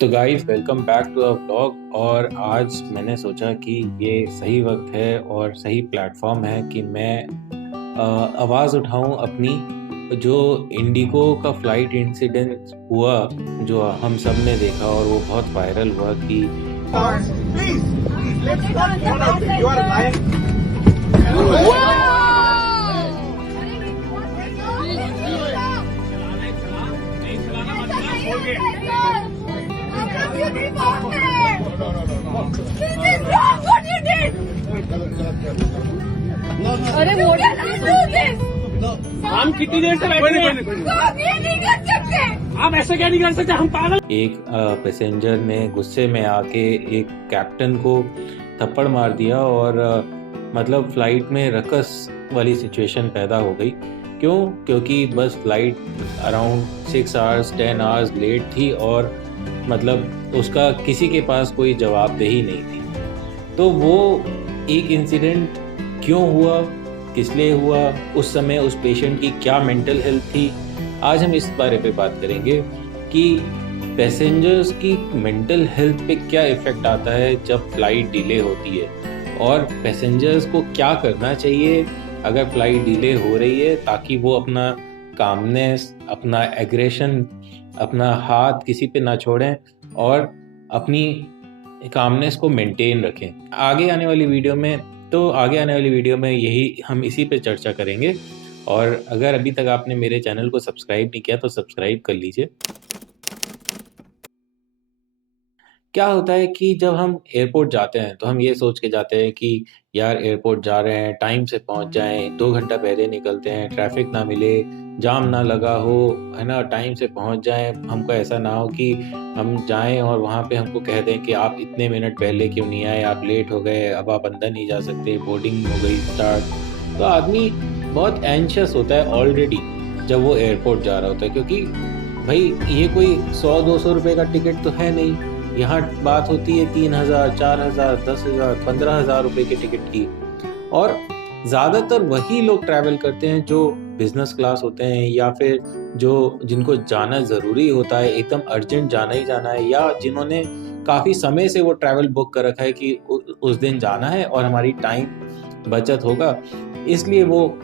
तो guys welcome back to our blog. और आज मैंने सोचा कि ये सही वक्त है और सही प्लेटफॉर्म है कि मैं आवाज़ उठाऊं अपनी। जो इंडिगो का फ्लाइट इंसिडेंट हुआ, जो हम सब ने देखा और वो बहुत वायरल हुआ कि Please, let's not get out. You are lying. अरे हम कितनी देर से बैठे हैं? ये नहीं कर सकते। आप ऐसा क्या नहीं कर सकते? हम पागल। एक पैसेंजर ने गुस्से में आके एक कैप्टन को थप्पड़ मार दिया और मतलब फ़्लाइट में रकस वाली सिचुएशन पैदा हो गई। क्यों? क्योंकि बस flight around 6 hours 10 hours late थी और मतलब उसका किसी के पास कोई जवाबदेही नहीं थी। तो वो एक इंसिडेंट क्यों हुआ, किस लिए हुआ, उस समय उस पेशेंट की क्या मेंटल हेल्थ थी, आज हम इस बारे पे बात करेंगे कि पैसेंजर्स की मेंटल हेल्थ पे क्या इफ़ेक्ट आता है जब फ़्लाइट डिले होती है और पैसेंजर्स को क्या करना चाहिए अगर फ़्लाइट डिले हो रही है, ताकि वो अपना कामनेस, अपना एग्रेशन, अपना हाथ किसी पे ना छोड़ें और अपनी कामनेस को मेंटेन रखें। आगे आने वाली वीडियो में यही हम इसी पे चर्चा करेंगे। और अगर अभी तक आपने मेरे चैनल को सब्सक्राइब नहीं किया तो सब्सक्राइब कर लीजिए। क्या होता है कि जब हम एयरपोर्ट जाते हैं तो हम ये सोच के जाते हैं कि यार एयरपोर्ट जा रहे हैं, टाइम से पहुंच जाएं, 2 घंटा पहले निकलते हैं, ट्रैफिक ना मिले, जाम ना लगा हो, है ना, टाइम से पहुंच जाएं। हमको ऐसा ना हो कि हम जाएं और वहां पे हमको कह दें कि आप इतने मिनट पहले क्यों नहीं आए, आप लेट हो गए, अब आप अंदर नहीं जा सकते, बोर्डिंग हो गई स्टार्ट। तो आदमी बहुत एंशियस होता है ऑलरेडी जब वो एयरपोर्ट जा रहा होता है, क्योंकि भाई ये कोई 100-200 रुपये का टिकट तो है नहीं। यहाँ बात होती है 3,000, 4,000, 10,000, 15,000 रुपए के टिकट की। और ज़्यादातर वही लोग ट्रैवल करते हैं जो बिजनेस क्लास होते हैं या फिर जिनको जाना ज़रूरी होता है, एकदम अर्जेंट जाना ही जाना है, या जिन्होंने काफ़ी समय से वो ट्रैवल बुक कर रखा है कि उस दिन जाना है और हमारी टाइम बचत होगा, इसलिए वो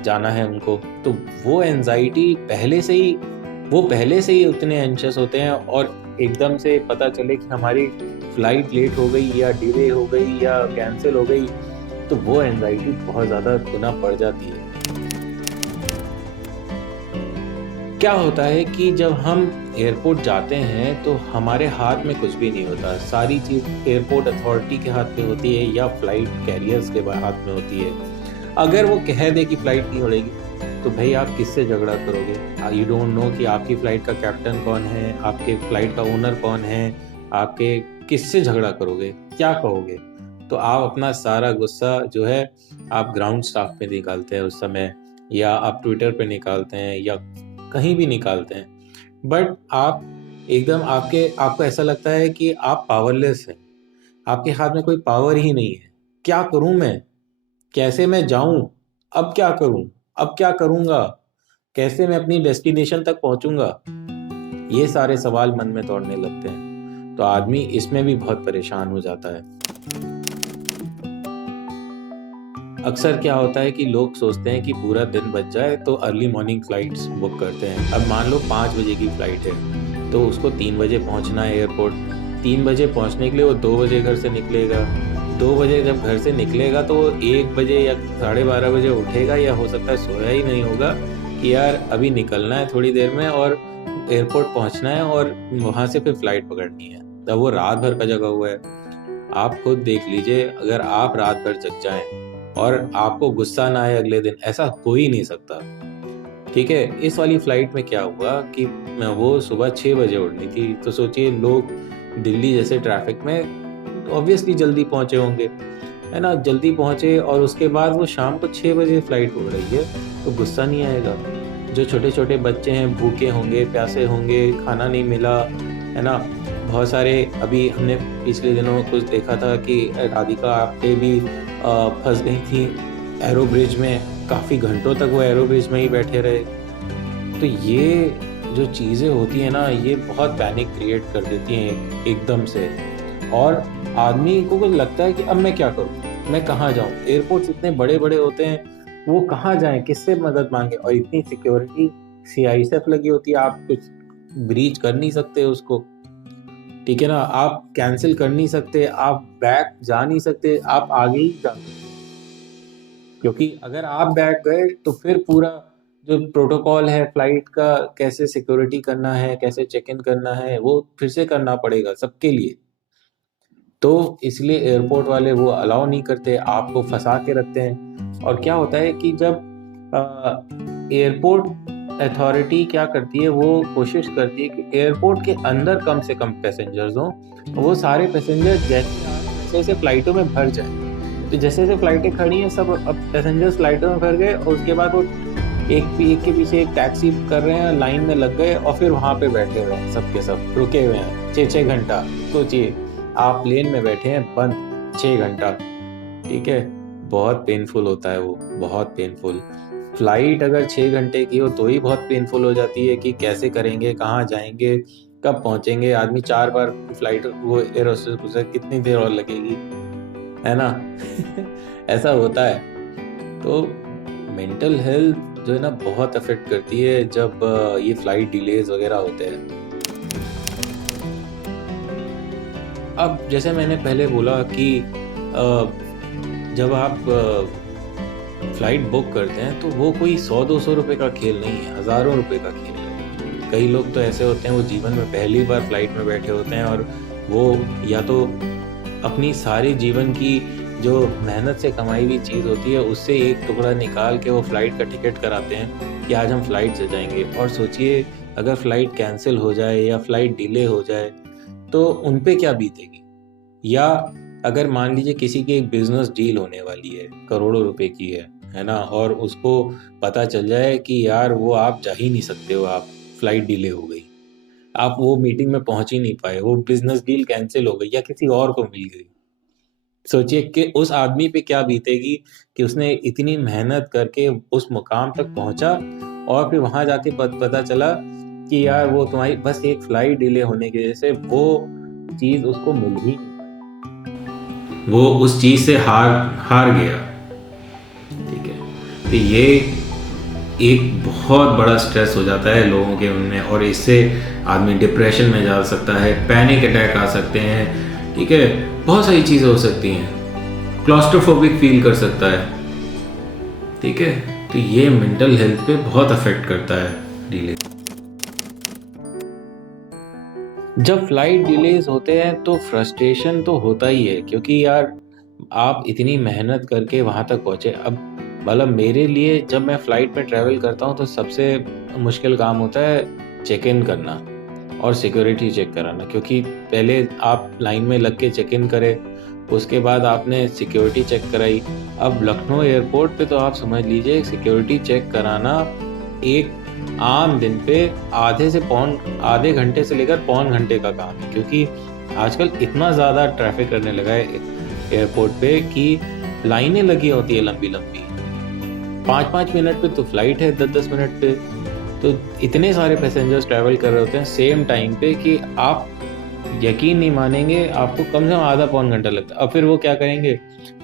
जाना है उनको। तो वो एंजाइटी पहले से ही उतने एंशियस होते हैं और एकदम से पता चले कि हमारी फ्लाइट लेट हो गई या डिले हो गई या कैंसिल हो गई, तो वो एंजाइटी बहुत ज़्यादा गुना पड़ जाती है। क्या होता है कि जब हम एयरपोर्ट जाते हैं तो हमारे हाथ में कुछ भी नहीं होता, सारी चीज़ एयरपोर्ट अथॉरिटी के हाथ में होती है या फ्लाइट कैरियर्स के हाथ में होती है। अगर वो कह दे कि फ़्लाइट नहीं उड़ेगी तो भाई आप किससे झगड़ा करोगे? यू डोंट नो कि आपकी फ़्लाइट का कैप्टन कौन है, आपके फ़्लाइट का ओनर कौन है, आपके किससे झगड़ा करोगे, क्या कहोगे? तो आप अपना सारा गुस्सा जो है आप ग्राउंड स्टाफ पे निकालते हैं उस समय, या आप ट्विटर पे निकालते हैं या कहीं भी निकालते हैं। बट आप एकदम आपको ऐसा लगता है कि आप पावरलेस हैं, आपके हाथ में कोई पावर ही नहीं है। क्या करूं मैं? कैसे मैं जाऊं? अब क्या करूं? अब क्या करूंगा? कैसे मैं अपनी डेस्टिनेशन तक पहुंचूंगा? ये सारे सवाल मन में दौड़ने लगते हैं। तो आदमी इसमें भी बहुत परेशान हो जाता है। अक्सर क्या होता है कि लोग सोचते हैं कि पूरा दिन बच जाए तो अर्ली मॉर्निंग फ्लाइट्स बुक करते हैं। अब मान लो 5 बजे की फ़्लाइट है तो उसको 3 बजे पहुंचना है एयरपोर्ट। 3 बजे पहुंचने के लिए वो 2 बजे घर से निकलेगा। 2 बजे जब घर से निकलेगा तो वो 1 बजे या 12:30 बजे उठेगा, या हो सकता है सोया ही नहीं होगा कि यार अभी निकलना है थोड़ी देर में और एयरपोर्ट पहुंचना है और वहाँ से फिर फ़्लाइट पकड़नी है। तब वो रात भर का जगा हुआ है। आप खुद देख लीजिए, अगर आप रात भर जग जाएं और आपको गुस्सा ना आए अगले दिन, ऐसा हो ही नहीं सकता। ठीक है, इस वाली फ़्लाइट में क्या हुआ कि वो सुबह 6 बजे उड़नी थी। तो सोचिए, लोग दिल्ली जैसे ट्रैफिक में ऑब्वियसली जल्दी पहुंचे होंगे, है ना, जल्दी पहुंचे और उसके बाद वो शाम को 6 बजे फ़्लाइट उड़ रही है, तो गुस्सा नहीं आएगा? जो छोटे छोटे बच्चे हैं भूखे होंगे, प्यासे होंगे, खाना नहीं मिला, है ना। बहुत सारे, अभी हमने पिछले दिनों कुछ देखा था कि राधिका आप्टे भी फंस गई थी एरो ब्रिज में, काफ़ी घंटों तक वो एरो ब्रिज में ही बैठे रहे। तो ये जो चीज़ें होती हैं ना, ये बहुत पैनिक क्रिएट कर देती हैं एकदम से। और आदमी को लगता है कि अब मैं क्या करूँ? मैं कहाँ जाऊँ? एयरपोर्ट्स इतने बड़े-बड़े होते हैं, वो कहाँ जाएँ? किससे मदद माँगे? और इतनी सिक्योरिटी सीआईएसएफ लगी होती है, आप कुछ ब्रीच कर नहीं सकते उसको, ठीक है ना? आप कैंसल कर नहीं सकते, आप बैक जा नहीं सकते, आप आगे ही जा सकते। क्योंकि अगर आप बैक गए तो फिर पूरा जो प्रोटोकॉल है फ्लाइट का, कैसे सिक्योरिटी करना है, कैसे चेक इन करना है, वो फिर से करना पड़ेगा सबके लिए। तो इसलिए एयरपोर्ट वाले वो अलाउ नहीं करते, आपको फंसा के रखते हैं। और क्या होता है कि जब एयरपोर्ट अथॉरिटी क्या करती है, वो कोशिश करती है कि एयरपोर्ट के अंदर कम से कम पैसेंजर्स हों, वो सारे पैसेंजर जैसे आ रहे वैसे फ्लाइटों में भर जाए। तो जैसे फ्लाइटें खड़ी हैं, सब अब पैसेंजर्स फ्लाइटों में भर गए, और उसके बाद वो एक के पीछे एक टैक्सी कर रहे हैं, लाइन में लग गए और फिर वहाँ पे बैठे हुए हैं, सब के सब रुके हुए हैं 6-6 घंटा। सोचिए, आप प्लेन में बैठे हैं बंद 6 घंटा, ठीक है? बहुत पेनफुल होता है वो, बहुत पेनफुल। फ्लाइट अगर 6 घंटे की हो तो ही बहुत पेनफुल हो जाती है कि कैसे करेंगे, कहाँ जाएंगे, कब पहुँचेंगे। आदमी 4 बार फ्लाइट, वो एयर होस्टेस पूछे कितनी देर और लगेगी, है ना? ऐसा होता है। तो मेंटल हेल्थ जो है ना, बहुत अफेक्ट करती है जब ये फ्लाइट डिलेज वगैरह होते हैं। अब जैसे मैंने पहले बोला कि जब आप फ्लाइट बुक करते हैं तो वो कोई 100-200 रुपए का खेल नहीं है, हज़ारों रुपए का खेल है। कई लोग तो ऐसे होते हैं, वो जीवन में पहली बार फ्लाइट में बैठे होते हैं, और वो या तो अपनी सारी जीवन की जो मेहनत से कमाई हुई चीज़ होती है, उससे एक टुकड़ा निकाल के वो फ्लाइट का टिकट कराते हैं कि आज हम फ्लाइट से जाएंगे। और सोचिए, अगर फ्लाइट कैंसिल हो जाए या फ्लाइट डिले हो जाए तो उन पे क्या बीतेगी। या अगर मान लीजिए किसी की एक बिजनेस डील होने वाली है, करोड़ों रुपए की है ना, और उसको पता चल जाए कि यार वो आप जा ही नहीं सकते हो, आप फ्लाइट डिले हो गई, आप वो मीटिंग में पहुंच ही नहीं पाए, वो बिजनेस डील कैंसिल हो गई या किसी और को मिल गई। सोचिए कि उस आदमी पे क्या बीतेगी कि उसने इतनी मेहनत करके उस मुकाम तक पहुंचा, और फिर वहां जाके पता चला कि यार वो तुम्हारी बस एक फ्लाइट डिले होने की वजह से वो चीज उसको मिल ही नहीं पाई, वो उस चीज से हार गया, ठीक है? तो ये एक बहुत बड़ा स्ट्रेस हो जाता है लोगों के उनमें, और इससे आदमी डिप्रेशन में जा सकता है, पैनिक अटैक आ सकते हैं, ठीक है? बहुत सारी चीज़ें हो सकती हैं, क्लॉस्ट्रोफोबिक फील कर सकता है, ठीक है? तो ये मेंटल हेल्थ पे बहुत अफेक्ट करता है डिले। जब फ्लाइट डिलेज होते हैं तो फ्रस्ट्रेशन तो होता ही है, क्योंकि यार आप इतनी मेहनत करके वहाँ तक पहुँचे। अब मतलब मेरे लिए जब मैं फ़्लाइट में ट्रैवल करता हूँ तो सबसे मुश्किल काम होता है चेक इन करना और सिक्योरिटी चेक कराना, क्योंकि पहले आप लाइन में लग के चेक इन करें, उसके बाद आपने सिक्योरिटी चेक कराई। अब लखनऊ एयरपोर्ट पे तो आप समझ लीजिए सिक्योरिटी चेक कराना एक आम दिन पे आधे घंटे से लेकर पौन घंटे का काम है, क्योंकि आजकल इतना ज़्यादा ट्रैफिक करने लगा है एयरपोर्ट पे कि लाइनें लगी होती है लंबी लंबी, 5-5 मिनट पे तो फ्लाइट है, 10-10 मिनट पे तो इतने सारे पैसेंजर्स ट्रैवल कर रहे होते हैं सेम टाइम पे कि आप यकीन नहीं मानेंगे, आपको कम से कम आधा पौन घंटा लगता है। अब फिर वो क्या करेंगे,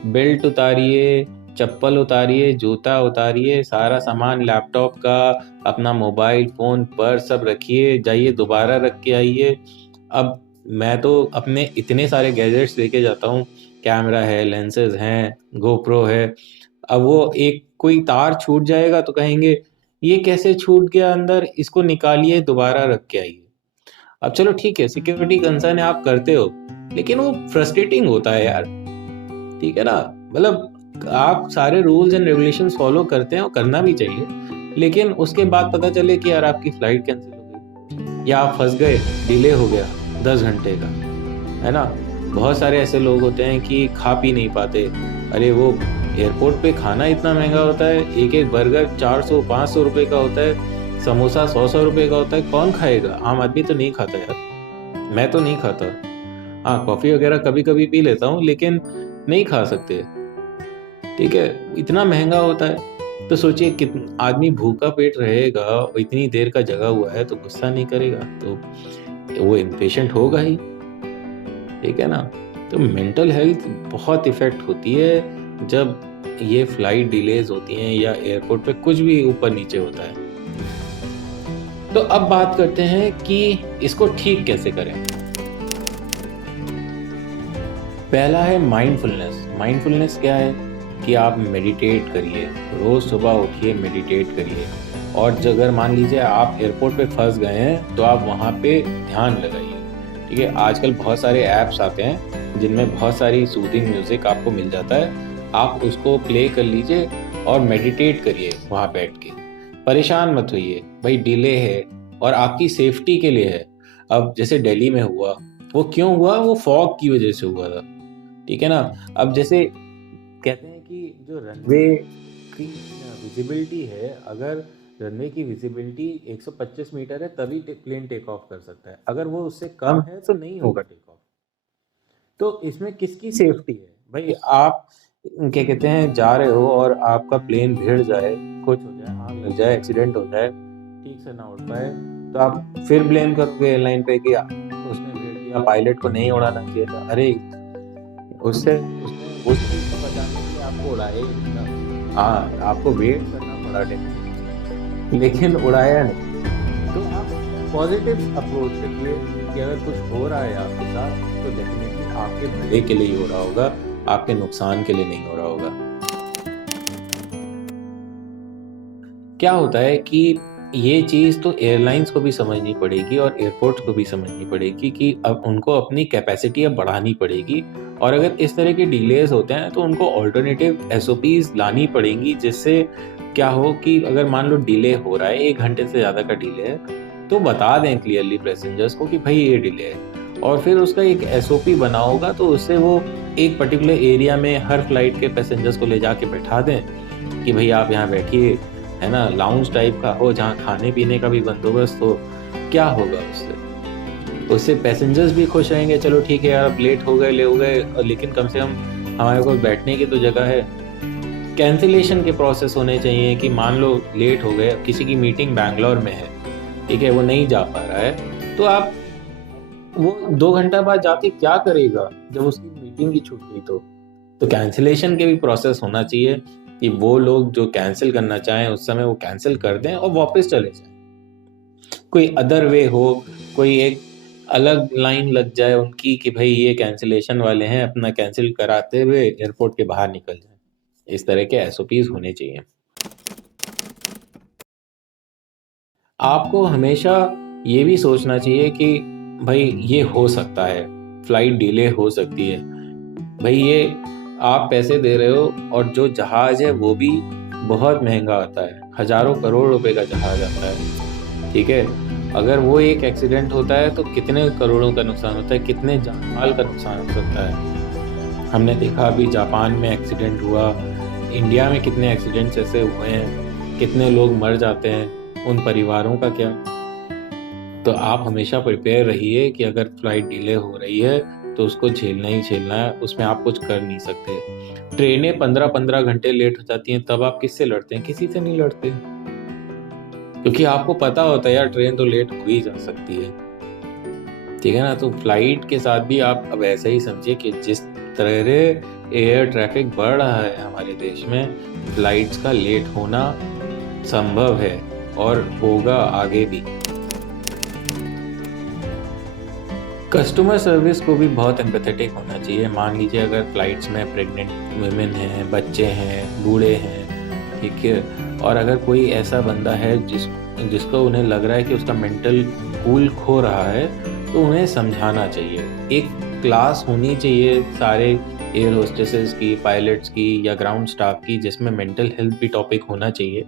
बेल्ट उतारिए, चप्पल उतारिए, जूता उतारिए, सारा सामान लैपटॉप का, अपना मोबाइल फ़ोन पर्स सब रखिए, जाइए दोबारा रख के आइए। अब मैं तो अपने इतने सारे गैजेट्स लेके जाता हूँ, कैमरा है, लेंसेज हैं, गोप्रो है। अब वो एक कोई तार छूट जाएगा तो कहेंगे ये कैसे छूट गया अंदर, इसको निकालिए दोबारा रख के आइए। अब चलो ठीक है, सिक्योरिटी कंसर्न है, आप करते हो, लेकिन वो फ्रस्ट्रेटिंग होता है यार, ठीक है ना? मतलब आप सारे रूल्स एंड रेगुलेशंस फॉलो करते हैं और करना भी चाहिए, लेकिन उसके बाद पता चले कि यार आपकी फ्लाइट कैंसिल हो गई या आप फंस गए, डिले हो गया 10 घंटे का, है ना? बहुत सारे ऐसे लोग होते हैं कि खा पी नहीं पाते। अरे वो एयरपोर्ट पे खाना इतना महंगा होता है, एक बर्गर 400-500 रुपए का होता है, समोसा 100-100 रुपए का होता है, कौन खाएगा? आम आदमी तो नहीं खाता यार, मैं तो नहीं खाता। हाँ, कॉफ़ी वगैरह कभी कभी पी लेता हूँ, लेकिन नहीं खा सकते, ठीक है? इतना महंगा होता है। तो सोचिए कित आदमी भूखा पेट रहेगा, इतनी देर का जगा हुआ है तो गुस्सा नहीं करेगा, तो वो इम्पेशेंट होगा ही, ठीक है ना? तो मेंटल हेल्थ बहुत इफ़ेक्ट होती है जब ये फ्लाइट डिलेज़ होती हैं या एयरपोर्ट पे कुछ भी ऊपर-नीचे होता है। तो अब बात करते हैं कि इसको ठीक कैसे करें? पहला है माइंडफुलनेस। माइंडफुलनेस क्या है? कि आप मेडिटेट करिए, रोज़ सुबह उठिए, मेडिटेट करिए और अगर मान लीजिए आप एयरपोर्ट पे फँस गए हैं, तो आप वहाँ पे ध्यान लगाइए, ठीक है? आजकल बहुत सारे ऐप्स आते हैं, जिनमें बहुत सारी सूदिंग म्यूज़िक आपको मिल जाता है। आप उसको प्ले कर लीजिए और मेडिटेट करिए वहाँ बैठ के। परेशान मत होइए, भाई डिले है और आपकी सेफ्टी के लिए है। अब जैसे दिल्ली में हुआ, वो क्यों हुआ? वो फॉग की वज़ह से हुआ था, ठीक है ना? अब जैसे कहते हैं कि जो रनवे की विजिबिलिटी है, अगर रनवे की विजिबिलिटी 125 मीटर है तभी प्लेन टेक ऑफ कर सकता है, अगर वो उससे कम है तो नहीं होगा टेक ऑफ। तो इसमें किसकी सेफ्टी है? भाई आप क्या कहते हैं जा रहे हो और आपका प्लेन भिड़ जाए, कुछ हो जाए, आग लग जाए, एक्सीडेंट हो जाए, ठीक से ना उड़ पाए, तो आप फिर ब्लेम करोगे एयरलाइन पे कि उसने भिड़ दिया, पायलट को नहीं उड़ाना चाहिए था। अरे उससे उसने उस चीज़ को बचाने के लिए आपको उड़ाया ही नहीं था। हाँ, आपको वेट करना पड़ा टेक्निकली, लेकिन उड़ाया नहीं। तो आप पॉजिटिव अप्रोच रखिए कि अगर कुछ हो रहा है आपके साथ तो डेफिनेटली आपके भले के लिए ही हो रहा होगा, आपके नुकसान के लिए नहीं हो रहा होगा। क्या होता है कि ये चीज़ तो एयरलाइंस को भी समझनी पड़ेगी और एयरपोर्ट्स को भी समझनी पड़ेगी कि अब उनको अपनी कैपेसिटी अब बढ़ानी पड़ेगी और अगर इस तरह के डिलेज़ होते हैं तो उनको अल्टरनेटिव एसओपीज़ लानी पड़ेंगी, जिससे क्या हो कि अगर मान लो डिले हो रहा है, 1 घंटे से ज़्यादा का डिले है, तो बता दें क्लियरली पैसेंजर्स को कि भई ये डिले है और फिर उसका एक एसओपी बना होगा, तो उससे वो एक पर्टिकुलर एरिया में हर फ्लाइट के पैसेंजर्स को ले जाके बैठा दें कि भई आप यहाँ बैठिए, है ना? लाउंज टाइप का हो जहाँ खाने-पीने का भी बंदोबस्त हो। क्या होगा उससे? उससे पैसेंजर्स भी खुश रहेंगे, चलो ठीक है यार अब लेट हो गए, ले हो गए, लेकिन कम से कम हमारे पास बैठने की तो जगह है। कैंसलेशन के प्रोसेस होने चाहिए कि मान लो लेट हो गए, किसी की मीटिंग बैंगलोर में है, ठीक है? वो नहीं जा पा रहा है, तो आप वो 2 घंटा बाद जाके क्या करेगा जब उसकी मीटिंग ही छूट गई तो? तो कैंसलेशन के भी प्रोसेस होना चाहिए कि वो लोग जो कैंसिल करना चाहें उस समय वो कैंसिल कर दें और वापस चले जाएँ। कोई अदर वे हो, कोई एक अलग लाइन लग जाए उनकी कि भई ये कैंसलेशन वाले हैं, अपना कैंसल कराते हुए एयरपोर्ट के बाहर निकल जाएँ। इस तरह के एसओपीज़ होने चाहिए। आपको हमेशा ये भी सोचना चाहिए कि भई ये हो सकता है, फ्लाइट डिले हो सकती है। भई ये आप पैसे दे रहे हो और जो जहाज़ है वो भी बहुत महँगा आता है, हज़ारों करोड़ रुपए का जहाज़ आता है, ठीक है? अगर वो एक एक्सीडेंट होता है तो कितने करोड़ों का नुकसान होता है, कितने जान-माल का नुकसान हो सकता है। हमने देखा अभी जापान में एक्सीडेंट हुआ, इंडिया में कितने एक्सीडेंट्स ऐसे हुए हैं, कितने लोग मर जाते हैं, उन परिवारों का क्या? तो आप हमेशा प्रिपेयर रहिए कि अगर फ्लाइट डिले हो रही है तो उसको झेलना ही झेलना है, उसमें आप कुछ कर नहीं सकते। ट्रेनें 15-15 घंटे लेट हो जाती हैं, तब आप किससे लड़ते हैं? किसी से नहीं लड़ते। क्योंकि आपको पता होता है यार ट्रेन तो लेट हो ही जा सकती है, ठीक है ना? तो फ्लाइट के साथ भी आप अब ऐसा ही समझिए कि जिस तरह एयर ट्रैफिक बढ़ रहा है हमारे देश में, फ्लाइट्स का लेट होना संभव है और होगा आगे भी। कस्टमर सर्विस को भी बहुत एम्पैथेटिक होना चाहिए। मान लीजिए अगर फ्लाइट्स में प्रेग्नेंट वुमेन हैं, बच्चे हैं, बूढ़े हैं, ठीक है? और अगर कोई ऐसा बंदा है जिसको उन्हें लग रहा है कि उसका मेंटल कूल खो रहा है, तो उन्हें समझाना चाहिए। एक क्लास होनी चाहिए सारे एयर होस्टेसेस की, पायलट्स की या ग्राउंड स्टाफ की, जिसमें मेंटल हेल्थ भी टॉपिक होना चाहिए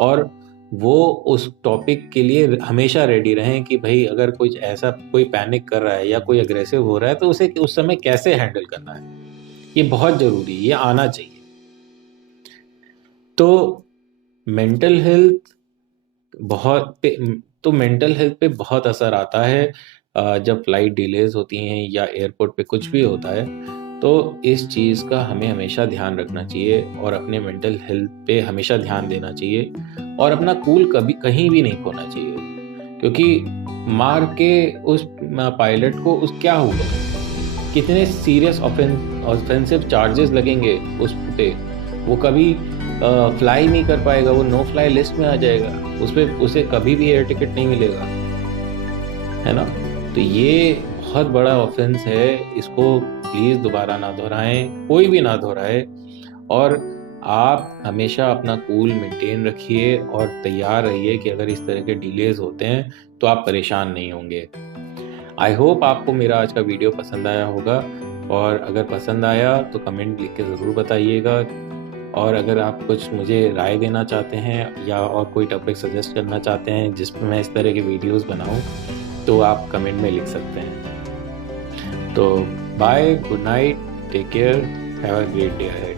और वो उस टॉपिक के लिए हमेशा रेडी रहें कि भई अगर कुछ ऐसा कोई पैनिक कर रहा है या कोई अग्रेसिव हो रहा है तो उसे उस समय कैसे हैंडल करना है। ये बहुत ज़रूरी है, ये आना चाहिए। तो मेंटल हेल्थ मेंटल हेल्थ पे बहुत असर आता है जब फ्लाइट डिलेज़ होती हैं या एयरपोर्ट पे कुछ भी होता है। तो तो इस चीज़ का हमें हमेशा ध्यान रखना चाहिए और अपने मेंटल हेल्थ पे हमेशा ध्यान देना चाहिए और अपना कूल कभी कहीं भी नहीं खोना चाहिए, क्योंकि मार के उस पायलट को उस क्या हुआ, कितने सीरियस ऑफेंसिव चार्जेस लगेंगे उस पे, वो कभी फ्लाई नहीं कर पाएगा, वो नो फ्लाई लिस्ट में आ जाएगा, उस पे उसे कभी भी एयर टिकट नहीं मिलेगा, है ना। तो ये बहुत बड़ा ऑफेंस है, इसको प्लीज़ दोबारा ना दोहराएं, कोई भी ना दोहराए। और आप हमेशा अपना कूल मेंटेन रखिए और तैयार रहिए कि अगर इस तरह के डिलेज होते हैं तो आप परेशान नहीं होंगे। आई होप आपको मेरा आज का वीडियो पसंद आया होगा, और अगर पसंद आया तो कमेंट लिख के ज़रूर बताइएगा। और अगर आप कुछ मुझे राय देना चाहते हैं या और कोई टॉपिक सजेस्ट करना चाहते हैं जिस पर मैं इस तरह के वीडियोस बनाऊं, तो आप कमेंट में लिख सकते हैं। तो bye, good night, take care, have a great day ahead.